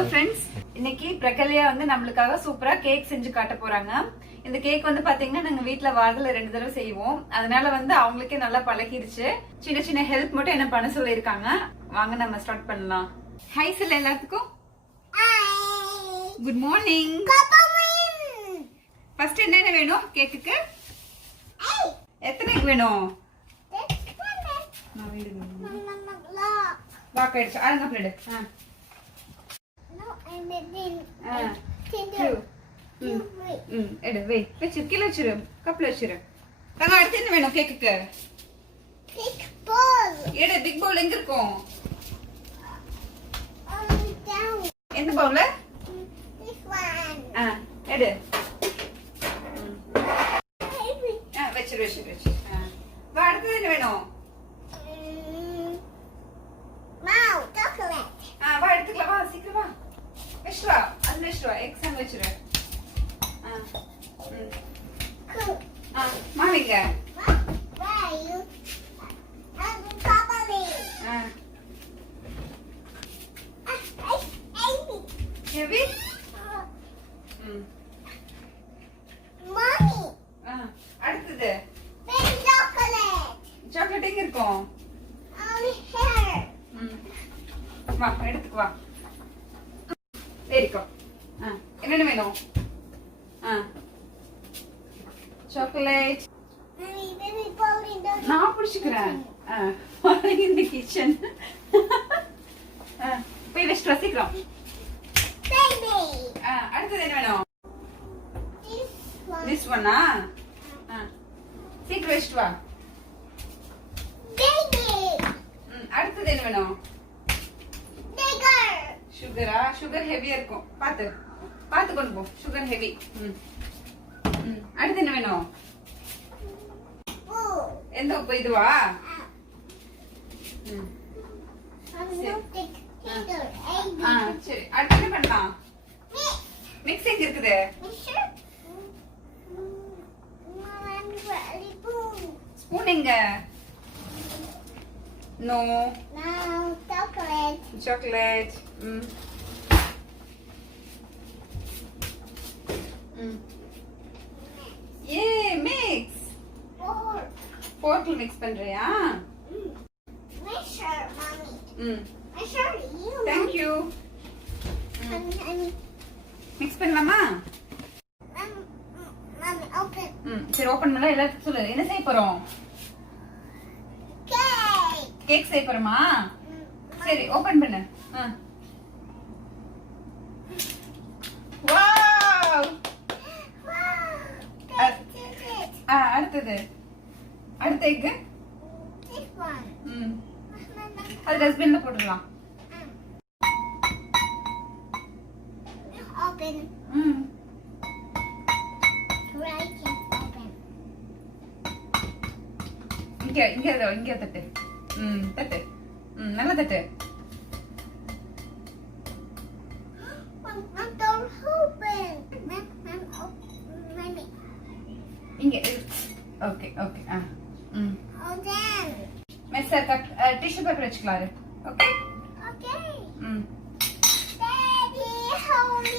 Hello friends, இன்னைக்கு பிரகல்யா வந்து நம்மளுக்காக சூப்பரா கேக் செஞ்சு காட்ட போறாங்க. இந்த கேக் வந்து பாத்தீங்கன்னா நாங்க வீட்ல வாரத்துல 2 தடவை செய்வோம். அதனால வந்து அவங்களுக்கே நல்லா பழகிருச்சு. சின்ன சின்ன ஹெல்ப் மட்டும் என்ன பண்ண சொல்லிருக்காங்க. வாங்க நம்ம ஸ்டார்ட் பண்ணலாம். ஹாய் சொல்ல எல்லாத்துக்கும். Good morning. ஃபர்ஸ்ட் என்னென்ன வேணும் கேக்குக்கு? எத்தனை வேணும்? பாக்க எடுத்து அழகா பிளேடு. எடு வை வச்சிரு, கீழே வச்சிரு, கப்ல வச்சிரு. தங்க அடுத்து என்ன வேணும் கேக்குக்கு? எடு பிக் பவுல் எங்க இருக்கும்? எந்த பவுல்? எடு வச்சிரு வச்சிரு வச்சிரு. வா அடுத்தது என்ன வேணும்? வா எடுத்துக்கலாம், வா சீக்கிரம் வா. வச்சிரு வா, அது வச்சிரு வா, எக்ஸாம் வச்சிரு. மாவிங்க ஹெவி. அடுத்தது சாக்லேட் எங்க இருக்கும்? வா எடுத்துக்கு வா. ஏறிக்கோ. என்னென்ன வேணும்? சாக்லேட் நான் பிடிச்சுக்கிறேன். இந்த கிச்சன் போய் வச்சுட்டு வசிக்கிறோம். அடுத்தது என்ன வேணும்? திஸ் ஒன்னா? சீக்கிரம் வச்சுட்டு வா. அடுத்தது என்ன வேணும்? சுகரா? சுகர் ஹெவியா இருக்கும், பாத்து பாத்து கொண்டு போ. Sugar heavy. அடுத்து என்ன வேணும்? எந்த உப்பு? இதுவா? சரி, அடுத்து என்ன பண்ணலாம்? மிக்ஸ் எங்க இருக்குது? ஸ்பூன் எங்க? No. Chocolate. Yay, mix. Fork mix பண்றியா? Measure, mommy. Measure you. Thank you. Mix பண்ணலாமா? Mommy, open. சரி ஓபன் பண்ணல. எல்லாத்துக்கும் சொல்லு, என்ன செய்ய போறோம்? கேக் செய்ய போறோமா? சரி ஓபன் பண்ணு. வாவ்! அடுத்தது அடுத்த எக் அது டஸ்ட்பின்ல போட்டுடலாம். இங்க இங்க இங்க தட்டு. தட்டு. நல்லா தட்டு. இங்க ஓகே ஓகே. மெஸ்ஸர் கட் டிஷ்யூ பேப்பர் வச்சுக்கலாம். Okay okay. Daddy help me.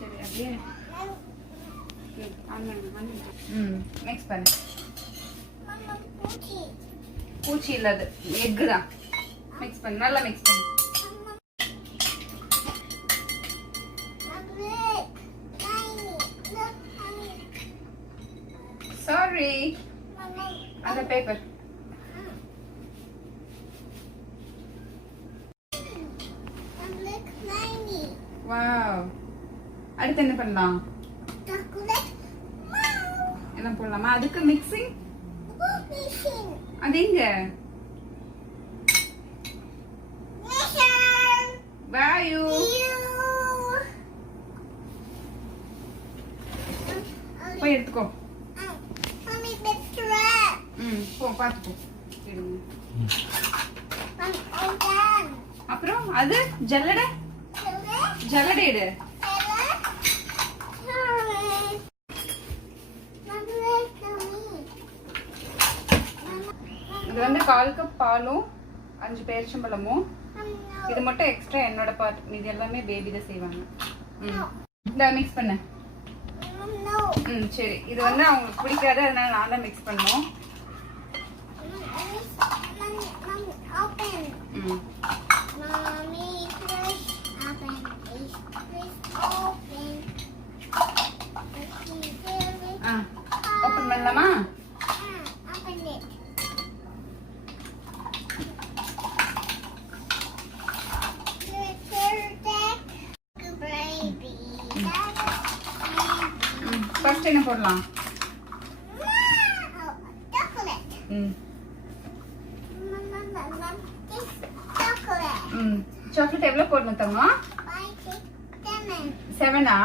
சரி அப்படியே மிக்ஸ் பண்ணு. பூச்சி இல்லாது எக் தான். மிக்ஸ் பண்ணு, நல்லா மிக்ஸ் பண்ணு. சாரி, அந்த பேப்பர். வாவ். அடுத்து என்ன பண்ணலாம்? என்ன போடலாமா? அதுக்கு மிக்சிங் அது எங்க? வாயு போய் எடுத்துக்கோ. போ பாத்துக்கோ. அப்புறம் அது ஜல்லடை. ஜல்லடை எடு. இது வந்து 1/4 கப் பாலும் 5 பேரிச்சம்பழமும் இது மட்டும் எக்ஸ்ட்ரா என்னோட பார்ட், இது எல்லாமே பேபி தான் செய்வாங்க. இந்த மிக்ஸ் பண்ண. சரி, இது வந்து அவங்களுக்கு பிடிக்காது, அதனால நான் தான் மிக்ஸ் பண்ணணும். ஓபன் பண்ணலாமா? ஃபர்ஸ்ட் என்ன போடலாம்? சாக்லேட் எவ்வளவு போடணும் தம்மா? 7ஆ?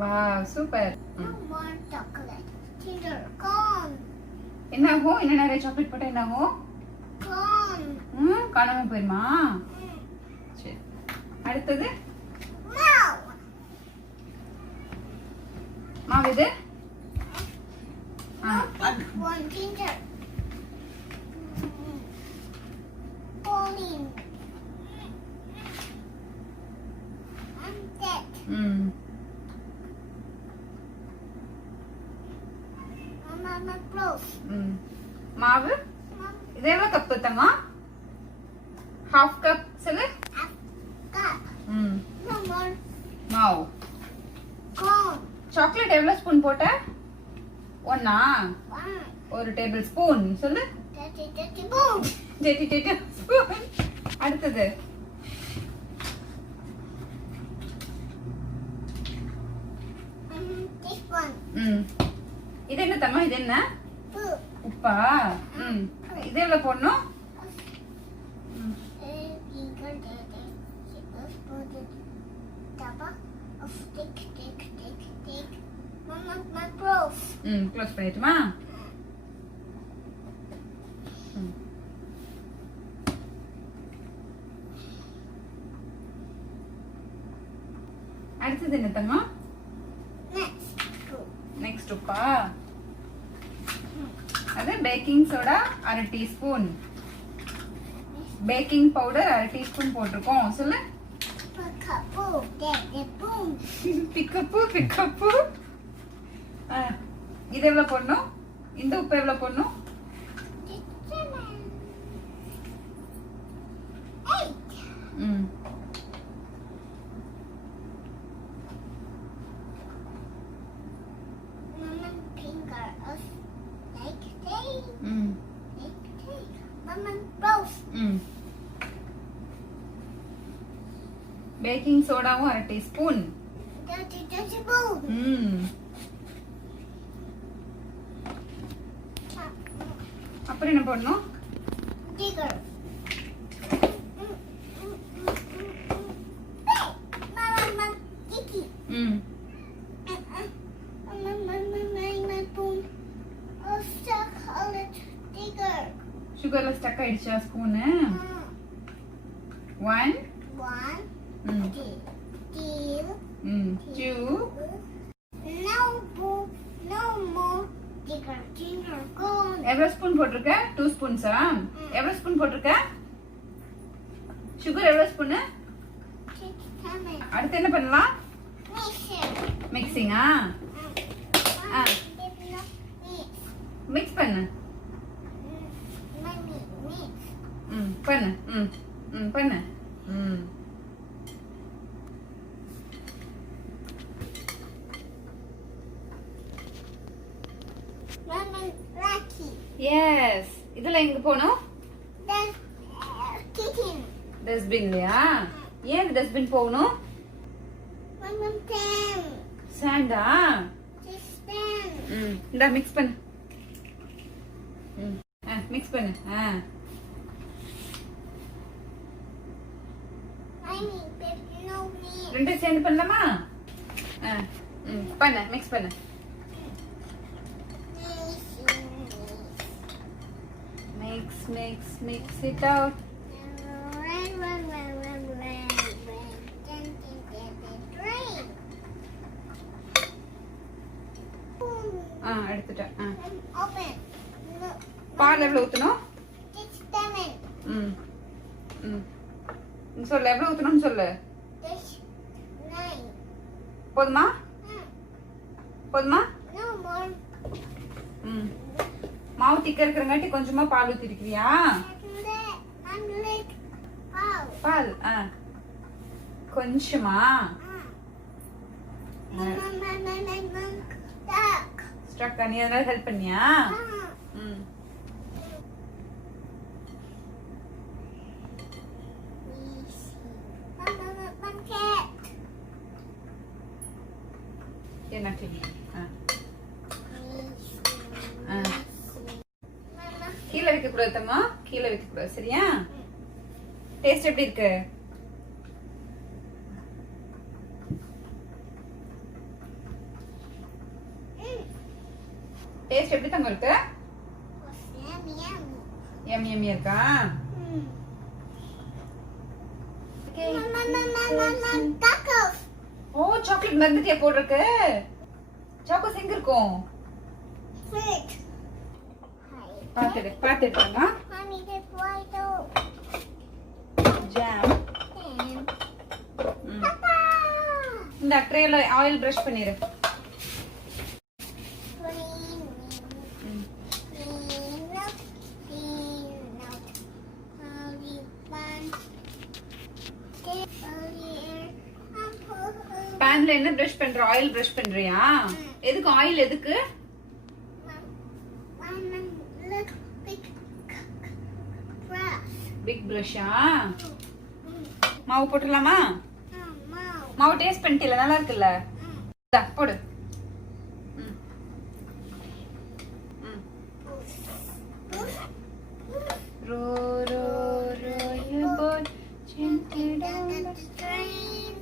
Wow, super. என்ன ஆகும்? என்ன நிறைய சாக்லேட் போட்டா என்ன ஆகும்? காணாம போயிருமா? சரி, அடுத்தது மாவு இது. மாவு இது எவ்வளவு கப் தம்மா? ஹாஃப் கப் சொல்லு. மாவு. சாக்லேட் எவ்வளவு ஸ்பூன் போட்ட? 1ஆ? 1 டேபிள் ஸ்பூன் சொல்லு. 30 ஸ்பூன். அடுத்தது இது என்ன தம்மா? இது என்ன? உப்பா? இது எவ்வளவு போடணும்? க்ளோஸ் பண்ணிட்டுமா? அடுத்தது என்ன தம்மா? நெக்ஸ்ட் உப்பா? அது baking soda 1/2 teaspoon, baking powder 1/2 டீஸ்பூன் போட்டிருக்கோம் சொல்லு. பிக்கப்பு. இது எவ்வளவு போடணும்? இந்த உப்பு எவ்வளவு போடணும்? 8. பேக்கிங் சோடாவும் 1/2 டீஸ்பூன். அப்புறம் என்ன போடணும்? சுகர்ல ஸ்டக் ஆயிடுச்சா ஸ்பூனு? 1 2 எவ்வளவு ஸ்பூன் போட்டிருக்க? 2 ஸ்பூன்ஸா? எவ்வளவு ஸ்பூன் போட்டிருக்க? சுகர் எவ்வளவு ஸ்பூன்? அடுத்து என்ன பண்ணலாம்? மிக்சிங்கா? மிக்ஸ் பண்ணு. பண்ணு. பண்ணு. Yes. இதெல்லாம் எங்க போணும்? டஸ்ட்பின்லயா? ஏன் டஸ்ட்பின் போகணும்? சாண்டா? இந்த மிக்ஸ் பண்ணு. மிக்ஸ் பண்ணு. ரெண்டு சேர்ந்து பண்ணலாமா? பண்ணு, மிக்ஸ் பண்ணு. Mix it out. எடுத்துட்டேன். Open. No. பால் எவ்வளவு ஊத்தணும்? It's lemon. சொல்லு எவ்வளவு ஊத்தணும்னு சொல்லு. It's 9. போதுமா? போதுமா? No more. மாவு திக்க இருக்கிறங்காட்டி கொஞ்சமா பால் ஊத்திருக்கியா? I'm like wow. பால் கொஞ்சமா ஸ்ட்ரக் நீ அதனால ஹெல்ப் பண்ணியா? என்ன கீழே வைக்க கூடாது தம்மா, கீழே வைக்க கூடாது சரியா? டேஸ்ட் எப்படி இருக்கு? டேஸ்ட் எப்படி தங்க இருக்கு? எம் எம் இருக்கா? ஓ சாக்லேட் மறந்துட்டியா போடுறக்கு? சாக்கோஸ் எங்க இருக்கும்? பாத்துட்டாங்க ஜாம். இந்த ட்ரேல ஆயில் பிரஷ் பண்ணிரு. பேன்ல என்ன பிரஷ் பண்ற? ஆயில் பிரஷ் பண்றியா? எதுக்கு ஆயில் எதுக்கு? பிக் பிரஷா? மாவு போட்டுடலாமா? மாவு டேஸ்ட் பண்ணிட்டீல, நல்லா இருக்குல்ல? போடு. Row row row your boat gently down the stream.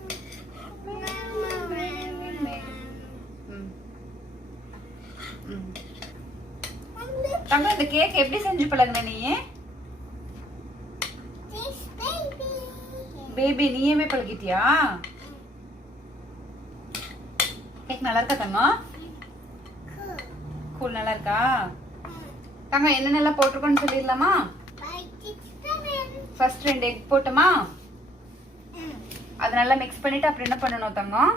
தங்க இந்த கேக் எப்படி செஞ்சு பழகுன நீ? பேபி நீயே பழகிட்டியா? கேக் நல்லா இருக்கா தங்கம்? கூல் நல்லா இருக்கா? தங்கம் என்னென்னலாம் போட்டிருக்கோன்னு சொல்லிடலாமா? ஃபர்ஸ்ட் 2 எக் போட்டோமா? அது நல்லா மிக்ஸ் பண்ணிட்டு அப்புறம் என்ன பண்ணணும் தங்கம்?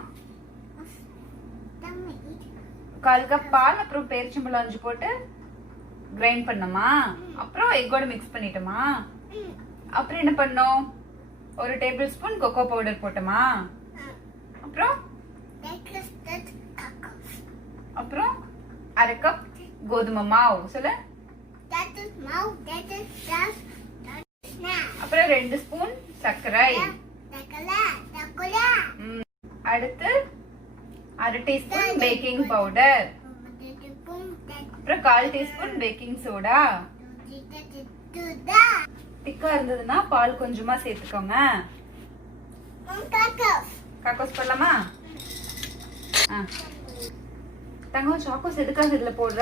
1/4 கப் பால் அப்புறம் பேரிச்சம்பழம் 5 போட்டு கிரைண்ட் பண்ணோமா? அப்புறம் எக்கோட மிக்ஸ் பண்ணிட்டோமா? அப்புறம் என்ன பண்ணோம்? 1 டேபிள் ஸ்பூன் கொக்கோ பவுடர் போட்டோமா? அப்புறம் 1/2 கப் கோதுமை மாவு. சொல்லு. அப்புறம் 2 ஸ்பூன் சர்க்கரை. அடுத்து 1/2 டீஸ்பூன் பேக்கிங் பவுடர். அப்புறம் 1/4 டீஸ்பூன் பேக்கிங் சோடா. திக்கா இருந்ததுன்னா பால் கொஞ்சமா சேர்த்துக்கோங்க. காக்கோஸ் போடலாமா? தங்கம் சாக்கோஸ் எதுக்காக இதுல போடுற?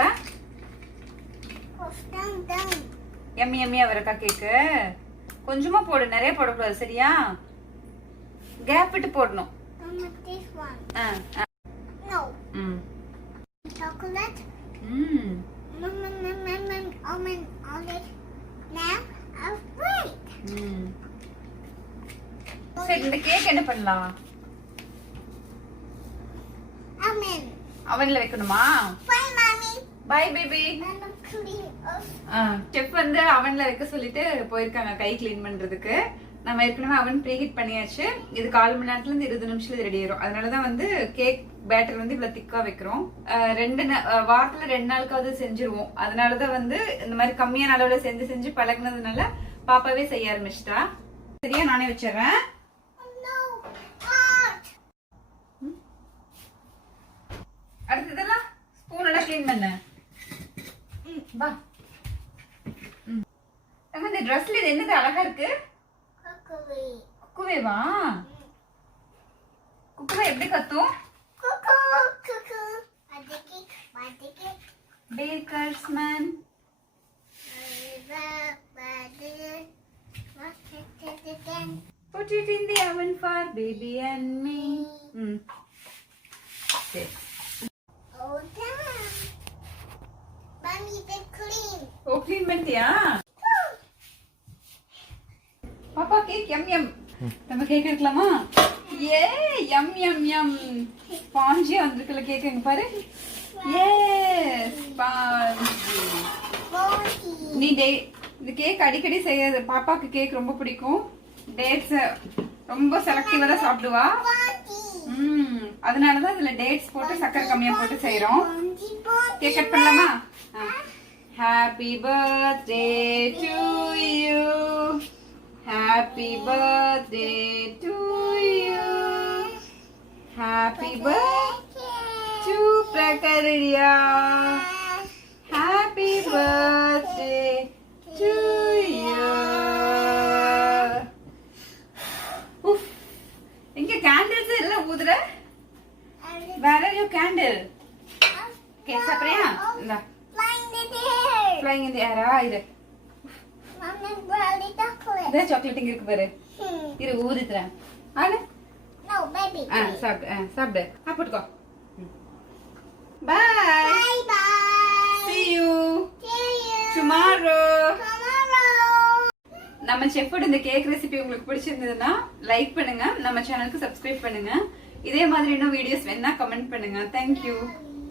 எம்மி எம்மியா வரக்கா கேக்கு? கொஞ்சமா போடு, நிறைய போடக்கூடாது சரியா? கேப் விட்டு போடணும். சரி இந்த கேக் என்ன பண்ணலாம்? அவன்ல வைக்கணுமா? By baby. செஃப் வந்து அவன்ல வைக்க சொல்லிட்டு போயிருக்காங்க கை கிளீன் பண்றதுக்கு. நம்ம ஏற்கனவே அவன் ப்ரீஹீட் பண்ணியாச்சு. இது 1/4 மணி நேரத்துல இருந்து 20 நிமிஷத்துல இது ரெடி ஆயிரும். அதனாலதான் வந்து கேக் பேட்டர் வந்து இவ்வளவு திக்கா வைக்கிறோம். வாரத்துல 2 நாளுக்காவது செஞ்சிருவோம். அதனாலதான் வந்து இந்த மாதிரி கம்மியான அளவுல செஞ்சு செஞ்சு பழகினதுனால பாப்பாவே செய்ய ஆரம்பிச்சிட்டா. சரியா? நானே வச்சிடறேன். அடுத்ததெல்லாம் ஸ்பூன் எல்லாம் கிளீன் பண்ண வா. இந்த ட்ரெஸ்ல இது என்னது அழகா இருக்கு? குக்குவேவா? குக்குவே எப்படி கத்தும்? Baker's man. Put it in the oven for baby and me. Okay. எம் எம். நம்ம கேக் எடுக்கலாமா? ஏ எம் எம் எம். ஸ்பாஞ்சியா வந்திருக்குல கேக், இங்க பாரு. ஏ ஸ்பாஞ்சி. நீ இந்த கேக் அடிக்கடி செய்யறது. பாப்பாக்கு கேக் ரொம்ப பிடிக்கும். டேட்ஸ் ரொம்ப செலக்டிவா தான் சாப்பிடுவா. அதனாலதான் இதுல டேட்ஸ் போட்டு சக்கரை கம்மியா போட்டு செய்யறோம். கேக் கட் பண்ணலாமா? Happy birthday to you. Happy birthday to you. Happy birthday to Pragalya. Happy birthday to you. எங்க கேண்டில்ஸ் எல்லாம் ஊதுற? Where are your candle? Okay, சாப்பிடுறியா? இந்தா. Flying in the air. இது. இதே சாக்லேட் இங்க இருக்கு பாரு. இரு ஊதிட்டேன். ஆனா? No, baby. சாப்பிடு. போட்டுக்கோ. Bye. Bye bye. See you. See you. Tomorrow. Tomorrow. நம்ம செஃப்போட இந்த கேக் ரெசிபி உங்களுக்கு பிடிச்சிருந்ததுன்னா லைக் பண்ணுங்க, நம்ம சேனலுக்கு சப்ஸ்கிரைப் பண்ணுங்க. இதே மாதிரி இன்னும் வீடியோஸ் வேணா கமெண்ட் பண்ணுங்க. Thank you.